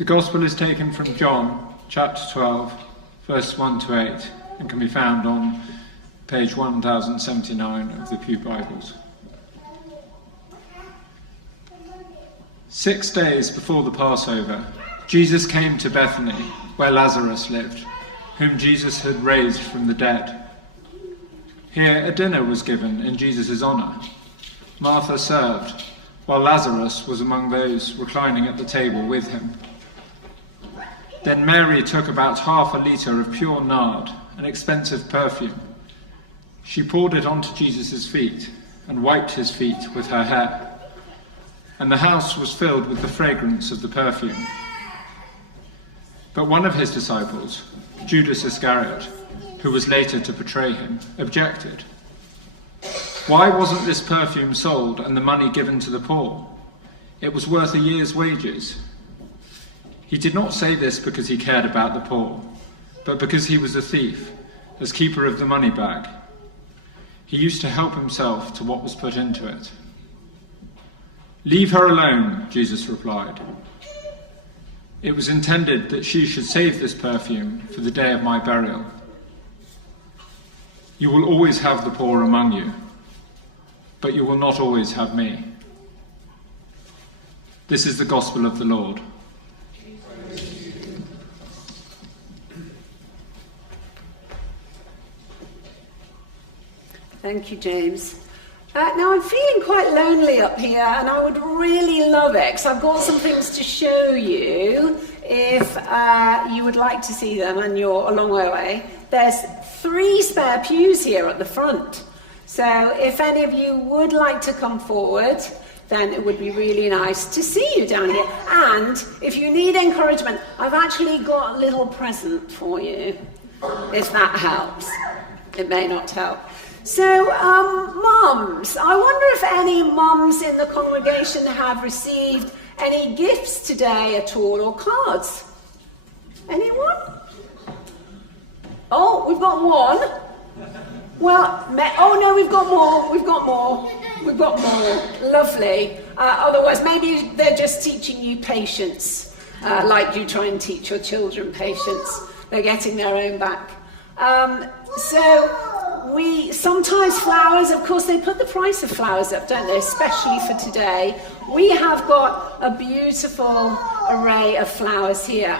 The Gospel is taken from John, chapter 12, verse 1 to 8, and can be found on page 1079 of the Pew Bibles. 6 days before the Passover, Jesus came to Bethany, where Lazarus lived, whom Jesus had raised from the dead. Here a dinner was given in Jesus' honour. Martha served, while Lazarus was among those reclining at the table with him. Then Mary took about 1/2 litre of pure nard, an expensive perfume. She poured it onto Jesus' feet and wiped his feet with her hair. And the house was filled with the fragrance of the perfume. But one of his disciples, Judas Iscariot, who was later to betray him, objected. "Why wasn't this perfume sold and the money given to the poor? It was worth a year's wages." He did not say this because he cared about the poor, but because he was a thief, as keeper of the money bag. He used to help himself to what was put into it. "Leave her alone," Jesus replied. "It was intended that she should save this perfume for the day of my burial. You will always have the poor among you, but you will not always have me." This is the gospel of the Lord. Thank you, James. Now I'm feeling quite lonely up here, and I would really love it, because I've got some things to show you if you would like to see them and you're a long way away. There's 3 spare pews here at the front. So if any of you would like to come forward, then it would be really nice to see you down here. And if you need encouragement, I've actually got a little present for you, if that helps. It may not help. So, mums, I wonder if any mums in the congregation have received any gifts today at all, or cards? Anyone? Oh, we've got one. Well, oh no, we've got more. Lovely. Otherwise, maybe they're just teaching you patience, like you try and teach your children patience. They're getting their own back. Sometimes flowers, of course, they put the price of flowers up, don't they? Especially for today. We have got a beautiful array of flowers here.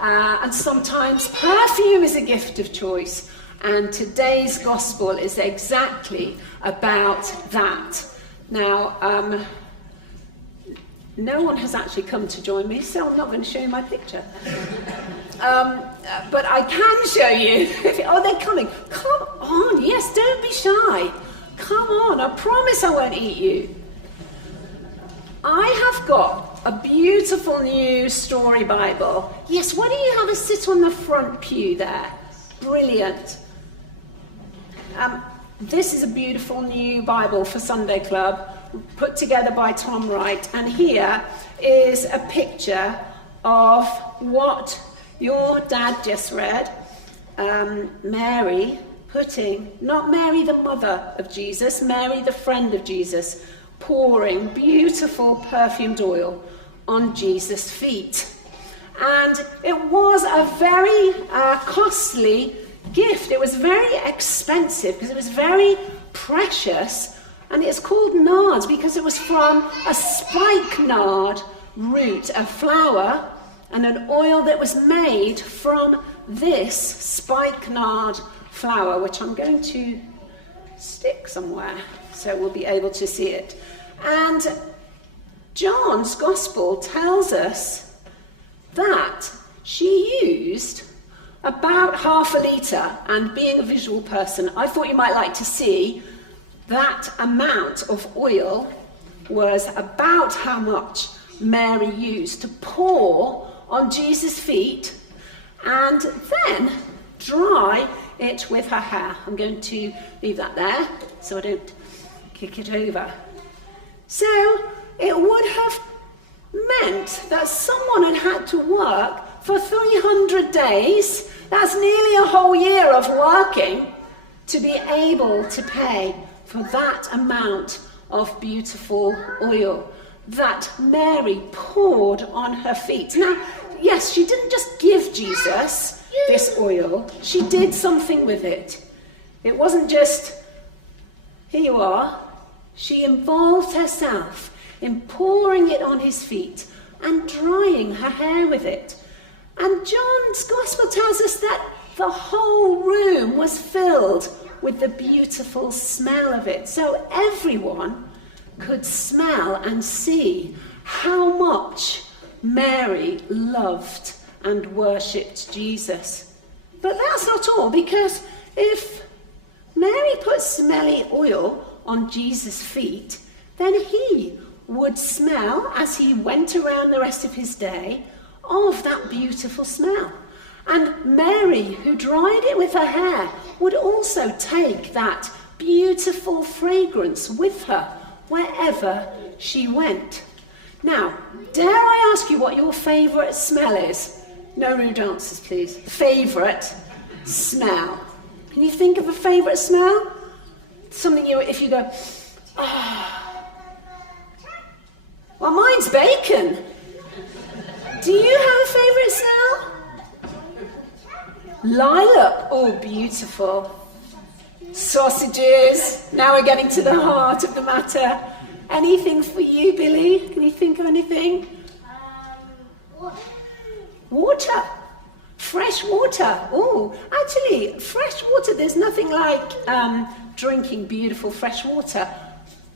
And sometimes perfume is a gift of choice. And today's gospel is exactly about that. Now, no one has actually come to join me, so I'm not going to show you my picture. But I can show you. Oh, they're coming. Come on. Yes, don't be shy. Come on. I promise I won't eat you. I have got a beautiful new story Bible. Yes, why don't you have a sit on the front pew there? Brilliant. This is a beautiful new Bible for Sunday Club, put together by Tom Wright. And here is a picture of what your dad just read. Mary putting, not Mary the mother of Jesus, Mary the friend of Jesus, pouring beautiful perfumed oil on Jesus' feet. And it was a very costly gift. It was very expensive because it was very precious, and it's called nards because it was from a spikenard root, a flower, and an oil that was made from this spikenard flower, which I'm going to stick somewhere so we'll be able to see it. And John's Gospel tells us that she used about 1/2 litre, and being a visual person, I thought you might like to see that amount of oil was about how much Mary used to pour on Jesus' feet and then dry it with her hair. I'm going to leave that there so I don't kick it over. So it would have meant that someone had to work for 300 days, that's nearly a whole year of working, to be able to pay for that amount of beautiful oil that Mary poured on her feet. Now, yes, she didn't just give Jesus this oil, she did something with it. It wasn't just, here you are. She involved herself in pouring it on his feet and drying her hair with it. And John's Gospel tells us that the whole room was filled with the beautiful smell of it. So everyone could smell and see how much Mary loved and worshipped Jesus. But that's not all, because if Mary put smelly oil on Jesus' feet, then he would smell, as he went around the rest of his day, of that beautiful smell. And Mary, who dried it with her hair, would also take that beautiful fragrance with her wherever she went. Now, dare I ask you what your favourite smell is? No rude answers, please. Favourite smell. Can you think of a favourite smell? Something if you go, ah. Well, mine's bacon. Do you have a favourite smell? Lilac. Oh, beautiful. Sausages. Now we're getting to the heart of the matter. Anything for you, Billy? Can you think of anything? Water. Fresh water. Oh, actually, fresh water, there's nothing like drinking beautiful fresh water.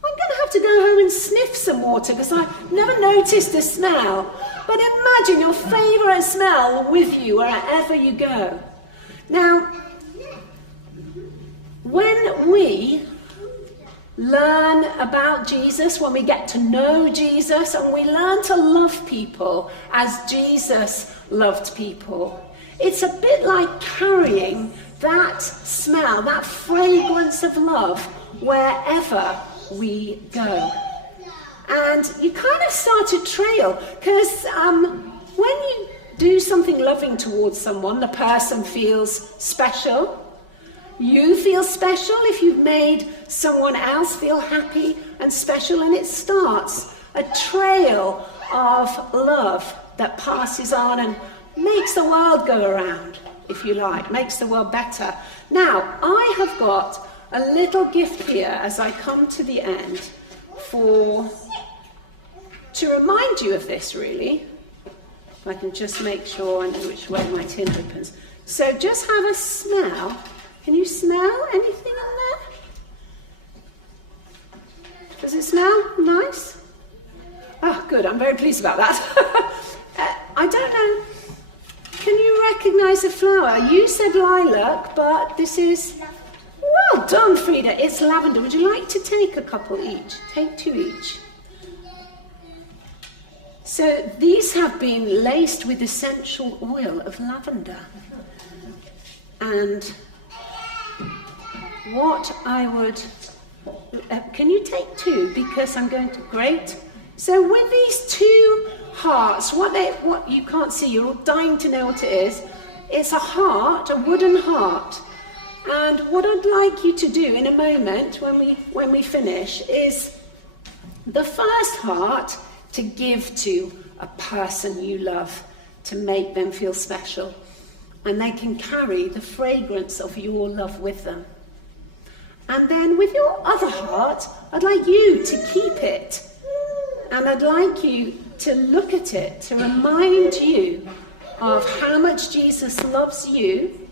I'm going to have to go home and sniff some water because I've never noticed the smell. But imagine your favourite smell with you wherever you go. Now, when we learn about Jesus, when we get to know Jesus, and we learn to love people as Jesus loved people, it's a bit like carrying that smell, that fragrance of love wherever we go. And you kind of start a trail, because when you do something loving towards someone, the person feels special. You feel special if you've made someone else feel happy and special, and it starts a trail of love that passes on and makes the world go around, if you like, makes the world better. Now, I have got a little gift here as I come to the end to remind you of this, really. If I can just make sure I know which way my tin opens. So just have a smell. Can you smell anything in there? Does it smell nice? Oh, good. I'm very pleased about that. I don't know. Can you recognise the flower? You said lilac, but this is... Well done, Frida. It's lavender. Would you like to take a couple each? Take 2 each. So these have been laced with essential oil of lavender. And what I would... can you take 2? Because I'm going to... Great. So with these 2 hearts, what you can't see, you're all dying to know what it is. It's a heart, a wooden heart. And what I'd like you to do in a moment, when we finish, is the first heart to give to a person you love, to make them feel special. And they can carry the fragrance of your love with them. And then with your other heart, I'd like you to keep it. And I'd like you to look at it, to remind you of how much Jesus loves you.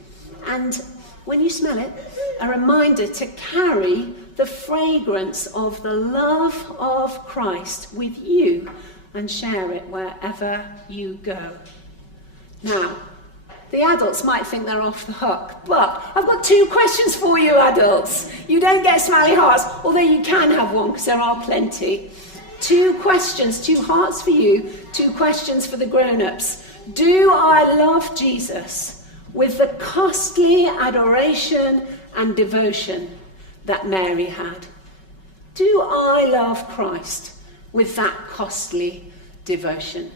And when you smell it, a reminder to carry the fragrance of the love of Christ with you and share it wherever you go. Now, the adults might think they're off the hook, but I've got 2 questions for you, adults. You don't get smelly hearts, although you can have one because there are plenty. 2 questions, 2 hearts for you, 2 questions for the grown-ups. Do I love Jesus with the costly adoration and devotion that Mary had? Do I love Christ with that costly devotion?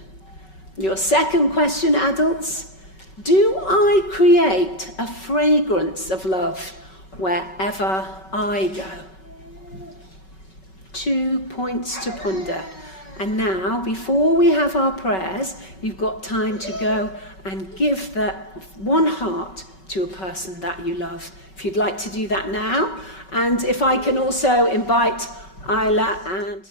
Your second question, adults, do I create a fragrance of love wherever I go? 2 points to ponder. And now, before we have our prayers, you've got time to go and give that one heart to a person that you love. If you'd like to do that now, and if I can also invite Isla and